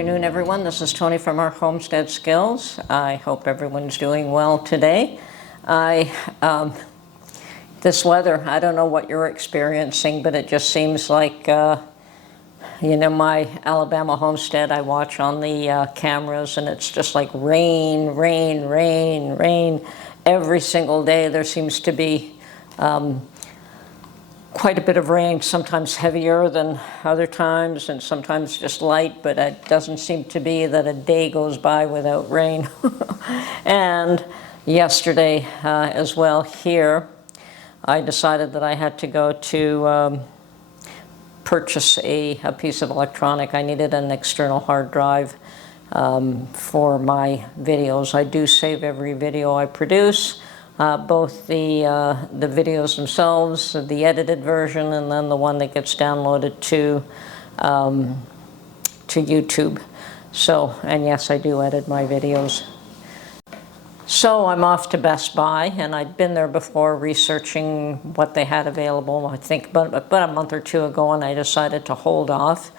afternoon, everyone. This is Tony from our Homestead Skills. I hope everyone's doing well today. This weather, I don't know what you're experiencing, but it just seems like, my Alabama homestead I watch on the cameras, and it's just like rain, rain, rain, rain. Every single day there seems to be quite a bit of rain, sometimes heavier than other times and sometimes just light, but it doesn't seem to be that a day goes by without rain. And yesterday as well here, I decided that I had to go to purchase a piece of electronic. I needed an external hard drive for my videos. I do save every video I produce. Both the videos themselves, the edited version, and then the one that gets downloaded to YouTube. So, and yes, I do edit my videos. So I'm off to Best Buy, and I'd been there before researching what they had available, I think about a month or two ago, and I decided to hold off.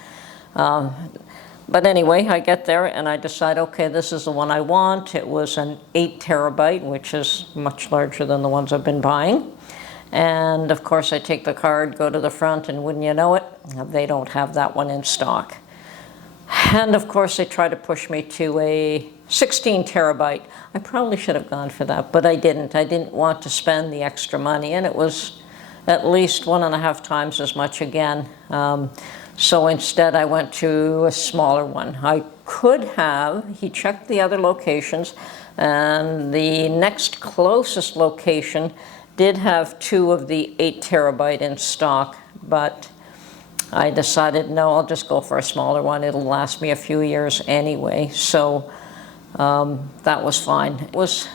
But anyway, I get there and I decide, okay, this is the one I want. It was an 8 terabyte, which is much larger than the ones I've been buying. And of course, I take the card, go to the front, and wouldn't you know it, they don't have that one in stock. And of course, they try to push me to a 16 terabyte. I probably should have gone for that, but I didn't. I didn't want to spend the extra money, and it was at least 1.5 times as much again. So instead, I went to a smaller one. I could have, he checked the other locations, and the next closest location did have 2 of the 8 terabyte in stock, but I decided, no, I'll just go for a smaller one. It'll last me a few years anyway, so that was fine. It was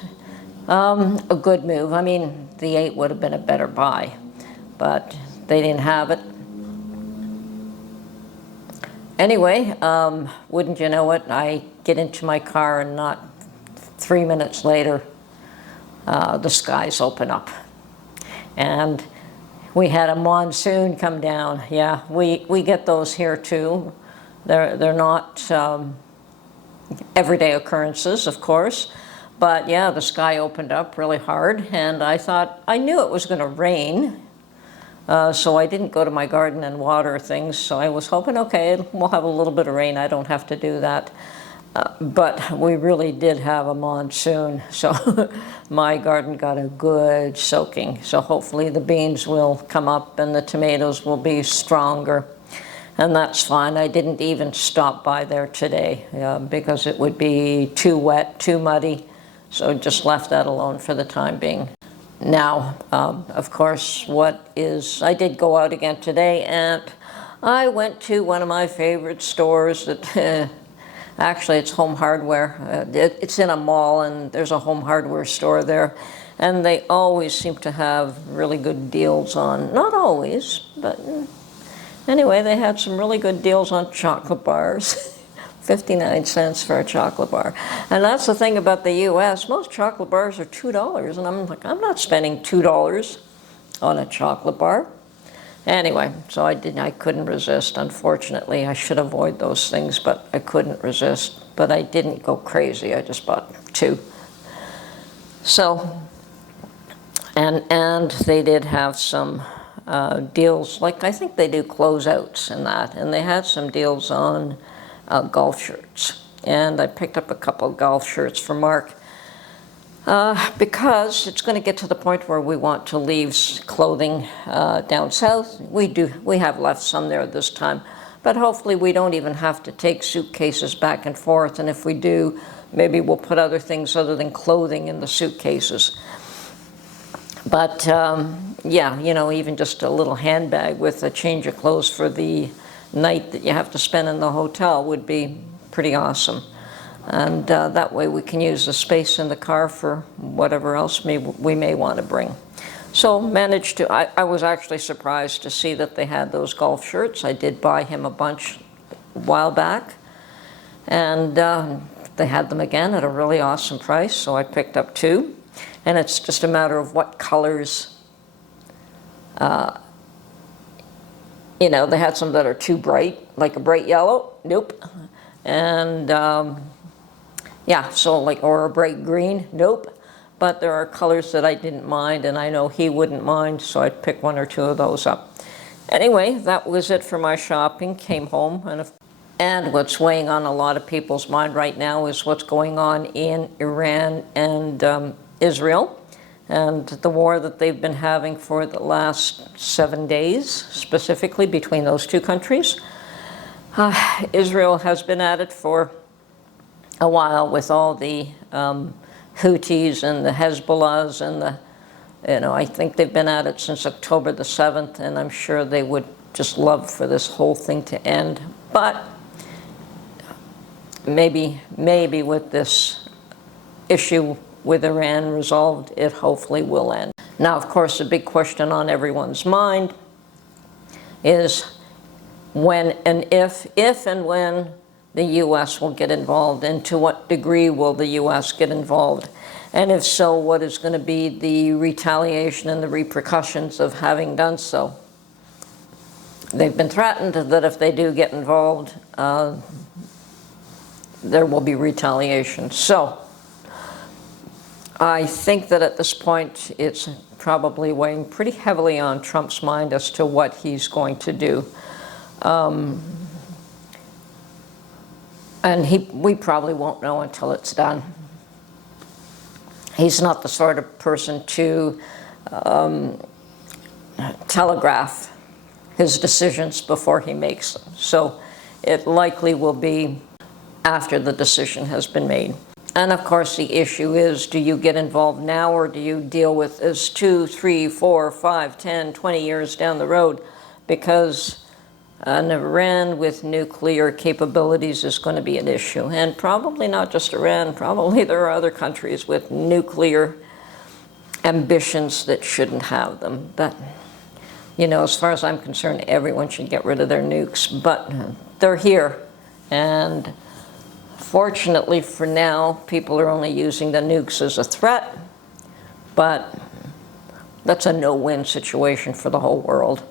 a good move. I mean, the 8 would have been a better buy, but they didn't have it. Anyway, wouldn't you know it, I get into my car and not 3 minutes later, the skies open up. And we had a monsoon come down. Yeah, we get those here too. They're not everyday occurrences, of course. But yeah, the sky opened up really hard, and I thought, I knew it was going to rain. So I didn't go to my garden and water things, so I was hoping, okay, we'll have a little bit of rain, I don't have to do that. But we really did have a monsoon, so my garden got a good soaking. So hopefully the beans will come up and the tomatoes will be stronger. And that's fine. I didn't even stop by there today because it would be too wet, too muddy, so just left that alone for the time being. Now, of course, I did go out again today, and I went to one of my favorite stores that, actually it's Home Hardware. It's in a mall, and there's a Home Hardware store there, and they always seem to have really good deals on, not always, but anyway, they had some really good deals on chocolate bars. 59 cents for a chocolate bar. And that's the thing about the US, most chocolate bars are $2, and I'm like, I'm not spending $2 on a chocolate bar. Anyway, so I couldn't resist, unfortunately. I should avoid those things, but I couldn't resist. But I didn't go crazy, I just bought 2. So, and they did have some deals, like I think they do closeouts and that, and they had some deals on golf shirts, and I picked up a couple of golf shirts for Mark because it's going to get to the point where we want to leave clothing down south. We have left some there this time, but hopefully we don't even have to take suitcases back and forth, and if we do, maybe we'll put other things other than clothing in the suitcases. But yeah, even just a little handbag with a change of clothes for the night that you have to spend in the hotel would be pretty awesome. And that way we can use the space in the car for whatever else we may want to bring. So I was actually surprised to see that they had those golf shirts. I did buy him a bunch a while back, and they had them again at a really awesome price, so I picked up 2. And it's just a matter of what colors. They had some that are too bright, like a bright yellow. Nope. And yeah, so like, or a bright green, nope. But there are colors that I didn't mind, and I know he wouldn't mind, so I'd pick one or two of those up. Anyway, that was it for my shopping. Came home, and what's weighing on a lot of people's mind right now is what's going on in Iran and Israel, and the war that they've been having for the last 7 days, specifically between those two countries. Israel has been at it for a while with all the Houthis and the Hezbollahs and the, I think they've been at it since October the 7th, and I'm sure they would just love for this whole thing to end. But maybe with this issue with Iran resolved, it hopefully will end. Now, of course, the big question on everyone's mind is when and if and when the U.S. will get involved, and to what degree will the U.S. get involved? And if so, what is going to be the retaliation and the repercussions of having done so? They've been threatened that if they do get involved, there will be retaliation. So I think that at this point, it's probably weighing pretty heavily on Trump's mind as to what he's going to do. And we probably won't know until it's done. He's not the sort of person to telegraph his decisions before he makes them. So it likely will be after the decision has been made. And of course the issue is, do you get involved now, or do you deal with this 2, 3, 4, 5, 10, 20 years down the road? Because an Iran with nuclear capabilities is going to be an issue. And probably not just Iran, probably there are other countries with nuclear ambitions that shouldn't have them. But, as far as I'm concerned, everyone should get rid of their nukes. But they're here. And fortunately for now, people are only using the nukes as a threat. But that's a no-win situation for the whole world.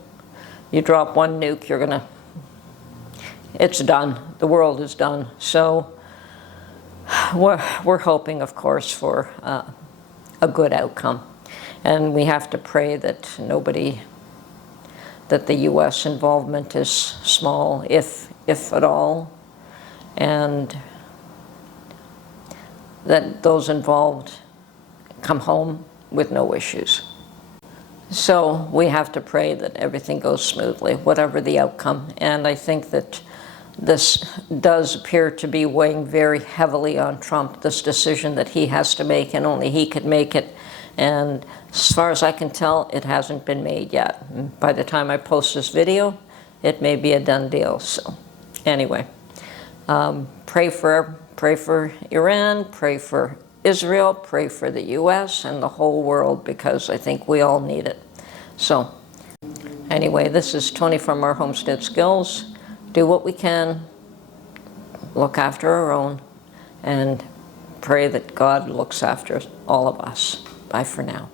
You drop one nuke, it's done. The world is done. So we're hoping, of course, for a good outcome. And we have to pray that that the U.S. involvement is small, if at all, and that those involved come home with no issues. So we have to pray that everything goes smoothly, whatever the outcome. And I think that this does appear to be weighing very heavily on Trump, this decision that he has to make, and only he could make it. And as far as I can tell, it hasn't been made yet. And by the time I post this video, it may be a done deal. So anyway, pray for Iran, pray for Israel, pray for the U.S. and the whole world, because I think we all need it. So anyway, this is Tony from our Homestead Skills. Do what we can, look after our own, and pray that God looks after all of us. Bye for now.